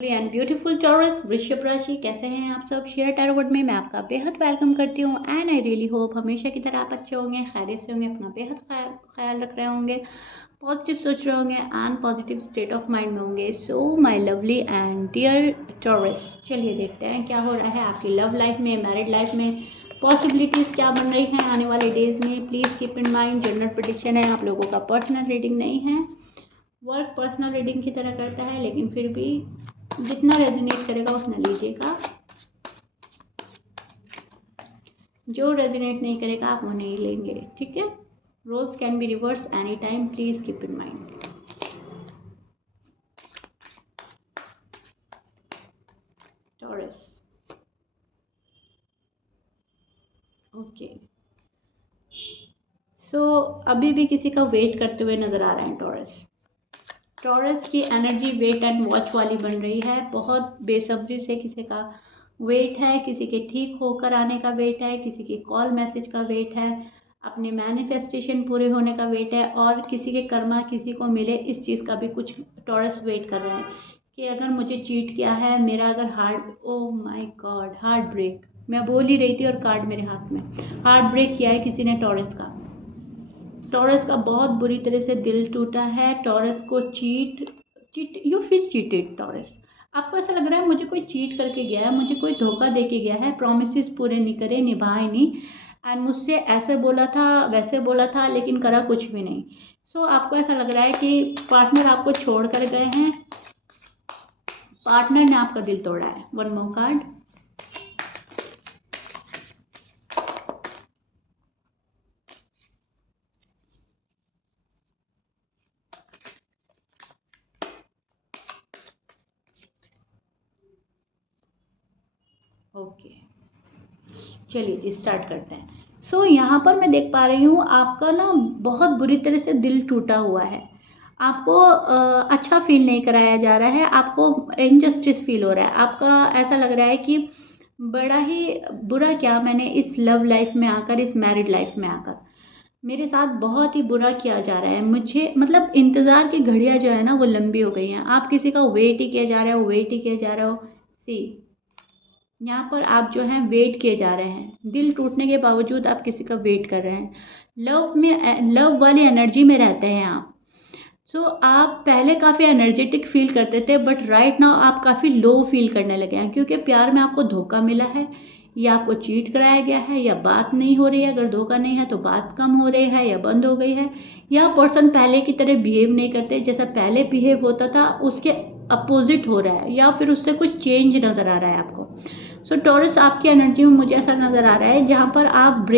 And beautiful taurus वृषभ राशि, कैसे हैं आप सब। शेयर टैरो वर्ड में मैं आपका बेहद वेलकम करती हूँ एंड आई रियली होप हमेशा की तरह आप अच्छे होंगे, खैरियत से होंगे, अपना बेहद ख्याल रख रहे होंगे, पॉजिटिव सोच रहे होंगे and positive state of mind में होंगे। So my lovely and dear Taurus, चलिए देखते हैं क्या हो रहा है आपकी लव लाइफ में, मैरिड लाइफ में, पॉसिबिलिटीज़ क्या बन रही हैं आने वाले डेज में। Please keep in mind general prediction है, आप लोगों का पर्सनल रीडिंग नहीं है। वर्क पर्सनल रीडिंग की तरह करता है, लेकिन फिर भी जितना रेजोनेट करेगा उतना लीजिएगा, जो रेजोनेट नहीं करेगा आप वो नहीं लेंगे, ठीक है। Rose can be reverse any time, please keep in mind. Taurus, okay. So अभी भी किसी का वेट करते हुए नजर आ रहा है टॉरस। टॉरस की एनर्जी वेट एंड वॉच वाली बन रही है, बहुत बेसब्री से किसी का वेट है, किसी के ठीक होकर आने का वेट है, किसी के कॉल मैसेज का वेट है, अपने मैनिफेस्टेशन पूरे होने का वेट है, और किसी के कर्मा किसी को मिले इस चीज़ का भी कुछ टॉरस वेट कर रहे हैं कि अगर मुझे चीट किया है, मेरा अगर heart, oh my God, heart break, मैं बोल ही रही थी और कार्ड मेरे हाथ में, हार्ट ब्रेक किया है किसी ने टॉरस का। टॉरस का बहुत बुरी तरह से दिल टूटा है, टॉरस को cheat cheat you feel cheated. Taurus, आपको ऐसा लग रहा है मुझे कोई चीट करके गया है, मुझे कोई धोखा दे के गया है, प्रोमिस पूरे नहीं करे, निभाए नहीं, एंड मुझसे ऐसे बोला था वैसे बोला था लेकिन करा कुछ भी नहीं। सो आपको ऐसा लग रहा है कि पार्टनर आपको छोड़ कर गए हैं, पार्टनर ने आपका दिल तोड़ा है। One more card. ओके, चलिए जी स्टार्ट करते हैं। सो यहाँ पर मैं देख पा रही हूँ आपका ना बहुत बुरी तरह से दिल टूटा हुआ है, आपको अच्छा फील नहीं कराया जा रहा है, आपको इनजस्टिस फील हो रहा है, आपका ऐसा लग रहा है कि बड़ा ही बुरा क्या, मैंने इस लव लाइफ में आकर, इस मैरिड लाइफ में आकर मेरे साथ बहुत ही बुरा किया जा रहा है मुझे, मतलब इंतज़ार की घड़ियाँ जो है ना वो लंबी हो गई हैं, आप किसी का वेट ही किया जा रहा है, वेट ही किया जा रहा हो। सी, यहाँ पर आप जो हैं वेट किए जा रहे हैं, दिल टूटने के बावजूद आप किसी का वेट कर रहे हैं, लव में, लव वाली एनर्जी में रहते हैं आप। सो आप पहले काफ़ी एनर्जेटिक फील करते थे, बट राइट नाउ आप काफ़ी लो फील करने लगे हैं, क्योंकि प्यार में आपको धोखा मिला है, या आपको चीट कराया गया है, या बात नहीं हो रही है, अगर धोखा नहीं है तो बात कम हो रही है या बंद हो गई है, या पर्सन पहले की तरह बिहेव नहीं करते, जैसा पहले बिहेव होता था उसके अपोजिट हो रहा है, या फिर उससे कुछ चेंज नज़र आ रहा है आपको। सो टॉरस, आपकी एनर्जी में मुझे ऐसा नज़र आ रहा है जहाँ पर आप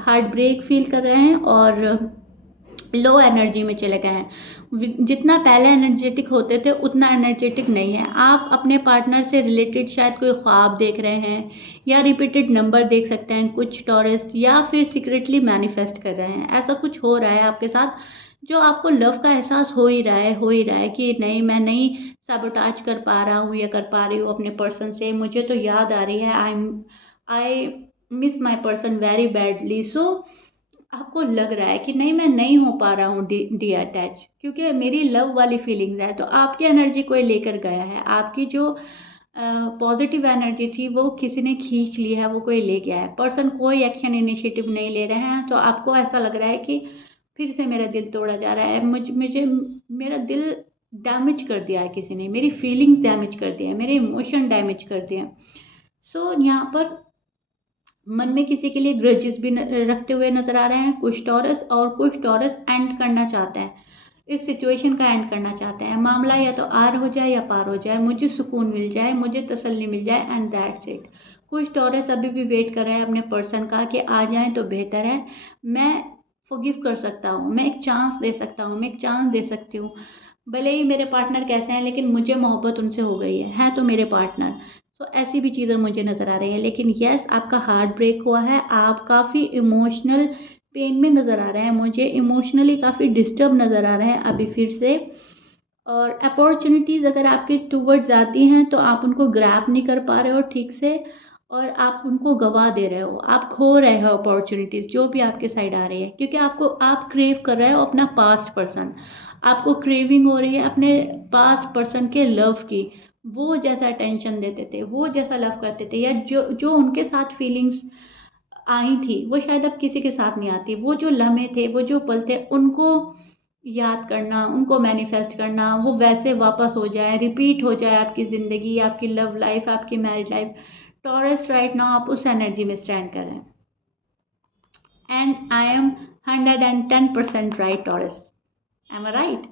हार्ट ब्रेक फील कर रहे हैं और लो एनर्जी में चले गए हैं, जितना पहले एनर्जेटिक होते थे उतना एनर्जेटिक नहीं है। आप अपने पार्टनर से रिलेटेड शायद कोई ख्वाब देख रहे हैं, या रिपीटेड नंबर देख सकते हैं कुछ टॉरस, या फिर सीक्रेटली मैनिफेस्ट कर रहे हैं, ऐसा कुछ हो रहा है आपके साथ, जो आपको लव का एहसास हो ही रहा है कि नहीं, मैं नहीं सबोटाज कर पा रहा हूँ या कर पा रही हूँ अपने पर्सन से, मुझे तो याद आ रही है, I miss my person very badly. So आपको लग रहा है कि नहीं, मैं नहीं हो पा रहा हूँ डी अटैच, क्योंकि मेरी लव वाली फीलिंग्स है, तो आपकी एनर्जी कोई लेकर गया है, आपकी जो पॉजिटिव एनर्जी थी वो किसी ने खींच ली है, वो कोई ले गया है, पर्सन कोई एक्शन इनिशिएटिव नहीं ले रहे हैं, तो आपको ऐसा लग रहा है कि फिर से मेरा दिल तोड़ा जा रहा है, मुझे मेरा दिल डैमेज कर दिया है किसी ने, मेरी फीलिंग्स डैमेज कर दिया है, मेरे इमोशन डैमेज कर दिए हैं। सो यहाँ पर मन में किसी के लिए ग्रजेस भी रखते हुए नजर आ रहे हैं कुछ टॉरस, और कुछ टॉरस एंड करना चाहते हैं, इस सिचुएशन का एंड करना चाहते हैं, मामला या तो आर हो जाए या पार हो जाए, मुझे सुकून मिल जाए, मुझे तसल्ली मिल जाए एंड दैट्स इट। कुछ टॉरस अभी भी वेट कर रहे हैं अपने पर्सन का कि आ जाएं तो बेहतर है, मैं फॉरगिव कर सकता हूँ, मैं एक चांस दे सकता हूँ, मैं एक चांस दे सकती हूँ, भले ही मेरे पार्टनर कैसे हैं लेकिन मुझे मोहब्बत उनसे हो गई है तो मेरे पार्टनर। तो ऐसी भी चीज़ें मुझे नज़र आ रही हैं, लेकिन यस, आपका हार्ट ब्रेक हुआ है, आप काफ़ी इमोशनल पेन में नज़र आ रहे हैं, मुझे इमोशनली काफ़ी डिस्टर्ब नज़र आ रहे हैं अभी फिर से, और अपॉर्चुनिटीज़ अगर आपके टूवर्ड्स आती हैं तो आप उनको ग्रैब नहीं कर पा रहे हो ठीक से, और आप उनको गवा दे रहे हो, आप खो रहे हो अपॉर्चुनिटीज़ जो भी आपके साइड आ रही है, क्योंकि आप क्रेव कर रहे हो अपना पास्ट पर्सन, आपको क्रेविंग हो रही है अपने पास्ट पर्सन के लव की, वो जैसा अटेंशन देते थे, वो जैसा लव करते थे, या जो जो उनके साथ फीलिंग्स आई थी वो शायद अब किसी के साथ नहीं आती। वो जो लम्हे थे, वो जो पल थे, उनको याद करना, उनको मैनिफेस्ट करना, वो वैसे वापस हो जाए, रिपीट हो जाए आपकी ज़िंदगी, आपकी लव लाइफ, आपकी married life. Taurus right now आप उस एनर्जी में स्टैंड कर रहे हैं, and I am 110% right Taurus. Am I right?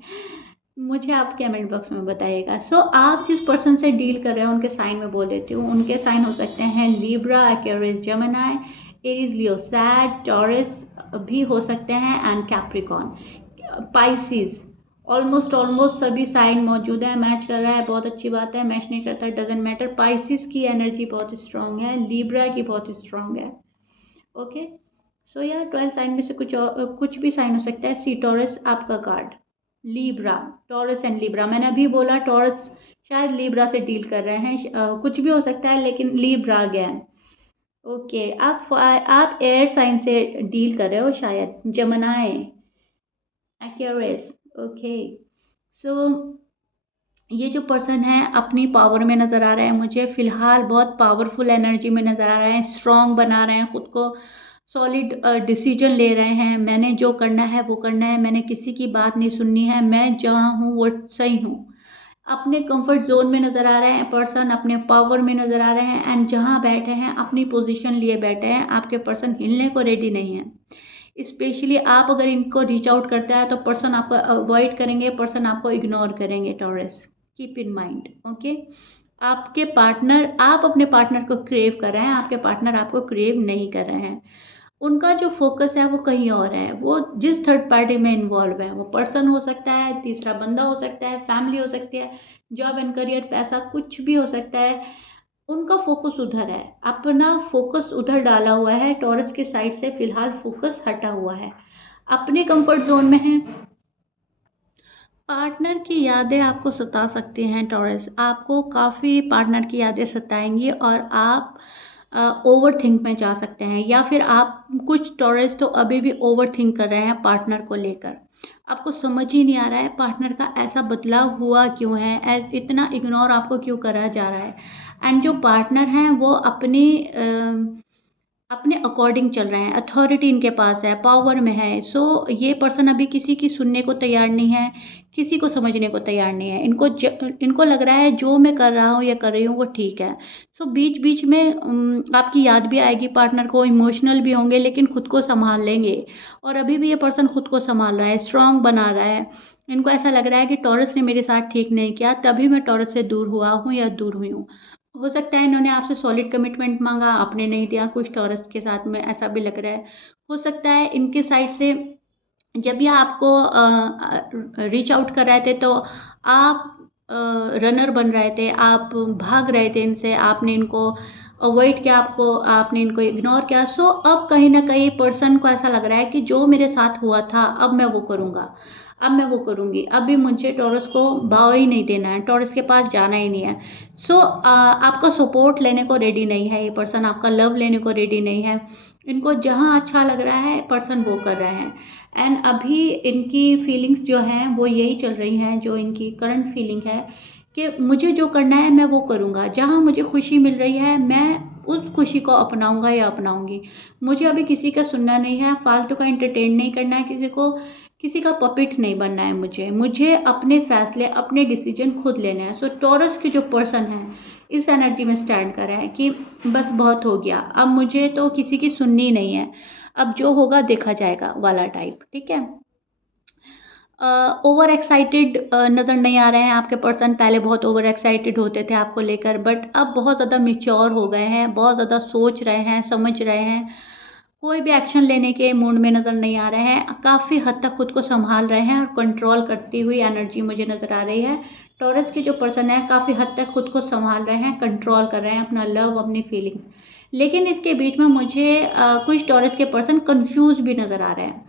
मुझे आप कमेंट बॉक्स में बताइएगा। सो आप जिस पर्सन से डील कर रहे हैं उनके साइन में बोल देती हूँ। उनके साइन हो सकते हैं लिब्रा, एक्वेरियस, जेमिनी, एरीज, लियो, सैज, टॉरस भी हो सकते हैं, एंड कैप्रिकॉर्न, पाइसिस। ऑलमोस्ट सभी साइन मौजूद है। मैच कर रहा है, बहुत अच्छी बात है। मैच नहीं करता, डजेंट मैटर। पाइसिस की एनर्जी बहुत स्ट्रांग है, लिब्रा की बहुत स्ट्रांग है। ओके, सो यार 12 साइन में से कुछ भी साइन हो सकता है। सी टॉरस आपका card, Libra, taurus and Libra. मैंने अभी बोला टॉरस शायद लिब्रा से डील कर रहे हैं, कुछ भी हो सकता है, लेकिन लिब्रा अगेन। ओके, आप एयर साइन से डील कर रहे हो शायद, जेमिनी, एक्वेरियस। ओके, सो ये जो पर्सन है अपनी पावर में नज़र आ रहा है मुझे फ़िलहाल, बहुत पावरफुल एनर्जी में नज़र आ रहा है, स्ट्रॉन्ग बना रहे हैं ख़ुद को, सॉलिड डिसीजन ले रहे हैं। मैंने जो करना है वो करना है, मैंने किसी की बात नहीं सुननी है, मैं जहाँ हूँ वो सही हूँ। अपने कंफर्ट जोन में नज़र आ रहे हैं पर्सन, अपने पावर में नज़र आ रहे हैं, एंड जहाँ बैठे हैं अपनी पोजीशन लिए बैठे हैं। आपके पर्सन हिलने को रेडी नहीं है। स्पेशली आप अगर इनको रीच आउट करते हैं तो पर्सन आपको अवॉइड करेंगे, पर्सन आपको इग्नोर करेंगे। Taurus, keep in mind. Okay, आपके पार्टनर, आप अपने पार्टनर को क्रेव कर रहे हैं, आपके पार्टनर आपको क्रेव नहीं कर रहे हैं। उनका जो फोकस है वो कहीं और है। वो जिस थर्ड पार्टी में इन्वॉल्व है, वो पर्सन हो सकता है, तीसरा बंदा हो सकता है, फैमिली हो सकती है, जॉब एंड करियर, पैसा, कुछ भी हो सकता है। उनका फोकस उधर है, अपना फोकस उधर डाला हुआ है। टॉरस के साइड से फिलहाल फोकस हटा हुआ है, अपने कंफर्ट जोन में है। पार्टनर की यादें आपको सता सकती हैं टॉरस, आपको काफ़ी पार्टनर की यादें सताएंगी और आप ओवर थिंक में जा सकते हैं, या फिर आप कुछ टॉरस तो अभी भी ओवर थिंक कर रहे हैं पार्टनर को लेकर। आपको समझ ही नहीं आ रहा है पार्टनर का ऐसा बदलाव हुआ क्यों है, इतना इग्नोर आपको क्यों करा जा रहा है। एंड जो पार्टनर हैं वो अपने अकॉर्डिंग चल रहे हैं, अथॉरिटी इनके पास है, पावर में है। सो ये पर्सन अभी किसी की सुनने को तैयार नहीं है, किसी को समझने को तैयार नहीं है। इनको लग रहा है जो मैं कर रहा हूँ या कर रही हूँ वो ठीक है। सो बीच बीच में आपकी याद भी आएगी पार्टनर को, इमोशनल भी होंगे, लेकिन खुद को संभाल लेंगे। और अभी भी ये पर्सन खुद को संभाल रहा है, स्ट्रांग बना रहा है। इनको ऐसा लग रहा है कि टॉरस ने मेरे साथ ठीक नहीं किया, तभी मैं टॉरस से दूर हुआ हूँ या दूर हुई हूँ। हो सकता है इन्होंने आपसे सॉलिड कमिटमेंट मांगा, आपने नहीं दिया, कुछ टॉरस के साथ में ऐसा भी लग रहा है। हो सकता है इनके साइड से जब ये आपको रीच आउट कर रहे थे तो आप रनर बन रहे थे, आप भाग रहे थे इनसे, आपने इनको अवॉइड किया, आपने इनको इग्नोर किया। सो अब कहीं ना कहीं पर्सन को ऐसा लग रहा है कि जो मेरे साथ हुआ था अब मैं वो करूँगा, अब मैं वो करूँगी, अभी मुझे टॉरस को भाव ही नहीं देना है, टॉरस के पास जाना ही नहीं है। सो आपका सपोर्ट लेने को रेडी नहीं है ये पर्सन, आपका लव लेने को रेडी नहीं है। इनको जहाँ अच्छा लग रहा है पर्सन वो कर रहे हैं। एंड अभी इनकी फीलिंग्स जो हैं वो यही चल रही हैं, जो इनकी करंट फीलिंग है कि मुझे जो करना है मैं वो करूँगा, जहाँ मुझे खुशी मिल रही है मैं उस खुशी को अपनाऊँगा या अपनाऊँगी। मुझे अभी किसी का सुनना नहीं है, फालतू का एंटरटेन नहीं करना है किसी को, किसी का पपेट नहीं बनना है मुझे अपने फैसले, अपने डिसीजन खुद लेने हैं। सो टॉरस के जो पर्सन है इस एनर्जी में स्टैंड कर रहे हैं कि बस बहुत हो गया, अब मुझे तो किसी की सुननी नहीं है, अब जो होगा देखा जाएगा वाला टाइप। ठीक है, ओवर एक्साइटेड नज़र नहीं आ रहे हैं आपके पर्सन। पहले बहुत ओवर एक्साइटेड होते थे आपको लेकर, बट अब बहुत ज़्यादा मैच्योर हो गए हैं, बहुत ज़्यादा सोच रहे हैं, समझ रहे हैं, कोई भी एक्शन लेने के मूड में नज़र नहीं आ रहे हैं, काफ़ी हद तक खुद को संभाल रहे हैं और कंट्रोल करती हुई एनर्जी मुझे नज़र आ रही है। टॉरस के जो पर्सन है काफ़ी हद तक खुद को संभाल रहे हैं, कंट्रोल कर रहे हैं अपना लव, अपनी फीलिंग्स। लेकिन इसके बीच में मुझे कुछ टॉरस के पर्सन कंफ्यूज भी नज़र आ रहे हैं।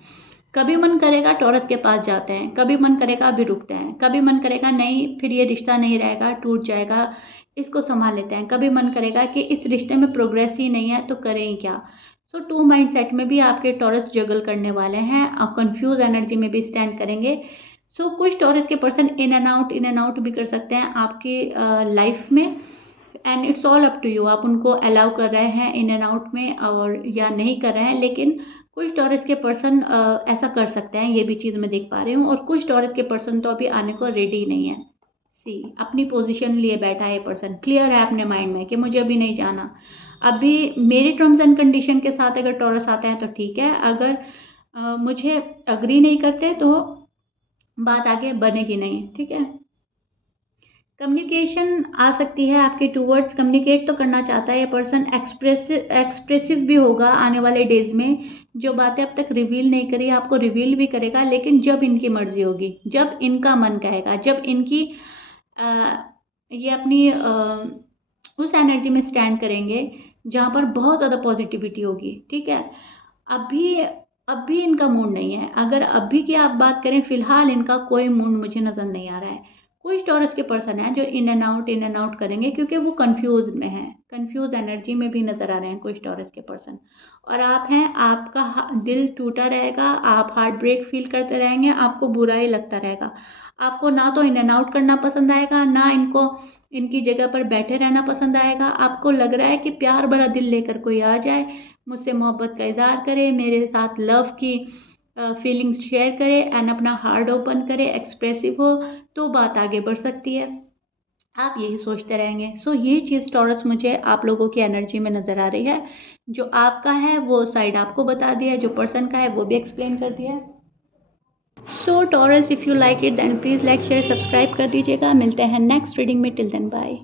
कभी मन करेगा टॉरस के पास जाते हैं, कभी मन करेगा अभी रुकते हैं, कभी मन करेगा नहीं फिर ये रिश्ता नहीं रहेगा, टूट जाएगा, इसको संभाल लेते हैं, कभी मन करेगा कि इस रिश्ते में प्रोग्रेस ही नहीं है तो करें ही क्या। सो टू माइंड सेट में भी आपके टॉरस जगल करने वाले हैं और कंफ्यूज एनर्जी में भी स्टैंड करेंगे। सो कुछ टॉरस के पर्सन इन एंड आउट भी कर सकते हैं आपकी लाइफ में, and it's all up to you, आप उनको अलाउ कर रहे हैं इन एंड आउट में और या नहीं कर रहे हैं। लेकिन कुछ टॉरस के पर्सन ऐसा कर सकते हैं, ये भी चीज़ मैं देख पा रही हूँ। और कुछ टॉरस के पर्सन तो अभी आने को रेडी नहीं है। सी अपनी पोजीशन लिए बैठा है ये पर्सन, क्लियर है अपने माइंड में कि मुझे अभी नहीं जाना, अभी मेरी टर्म्स एंड कंडीशन के साथ अगर टॉरस आते हैं तो ठीक है, अगर मुझे अग्री नहीं करते तो बात आगे बनेगी नहीं, ठीक है। कम्युनिकेशन आ सकती है आपके टूवर्ड्स, कम्युनिकेट तो करना चाहता है ये पर्सन, एक्सप्रेसिव भी होगा आने वाले डेज में। जो बातें अब तक रिवील नहीं करी आपको रिवील भी करेगा, लेकिन जब इनकी मर्जी होगी, जब इनका मन कहेगा, जब इनकी ये अपनी उस एनर्जी में स्टैंड करेंगे जहाँ पर बहुत ज़्यादा पॉजिटिविटी होगी, ठीक है। अभी अभी इनका मूड नहीं है, अगर अभी की आप बात करें फिलहाल इनका कोई मूड मुझे नज़र नहीं आ रहा है। कुछ टॉरस के पर्सन हैं जो इन एंड आउट करेंगे क्योंकि वो कंफ्यूज में हैं, कंफ्यूज एनर्जी में भी नज़र आ रहे हैं कुछ टॉरस के पर्सन। और आप हैं, आपका दिल टूटा रहेगा, आप हार्ट ब्रेक फील करते रहेंगे, आपको बुरा ही लगता रहेगा। आपको ना तो इन एंड आउट करना पसंद आएगा, ना इनको इनकी जगह पर बैठे रहना पसंद आएगा। आपको लग रहा है कि प्यार भरा दिल लेकर कोई आ जाए, मुझसे मोहब्बत का इजहार करे, मेरे साथ लव की फीलिंग्स शेयर करे एंड अपना हार्ट ओपन करे, एक्सप्रेसिव हो, तो बात आगे बढ़ सकती है। आप यही सोचते रहेंगे। सो ये चीज़ टॉरस मुझे आप लोगों की एनर्जी में नज़र आ रही है। जो आपका है वो साइड आपको बता दिया, जो पर्सन का है वो भी एक्सप्लेन कर दिया। So Taurus, if you like it then please like share subscribe कर दीजिएगा। मिलते हैं नेक्स्ट रीडिंग में, टिल देन बाय।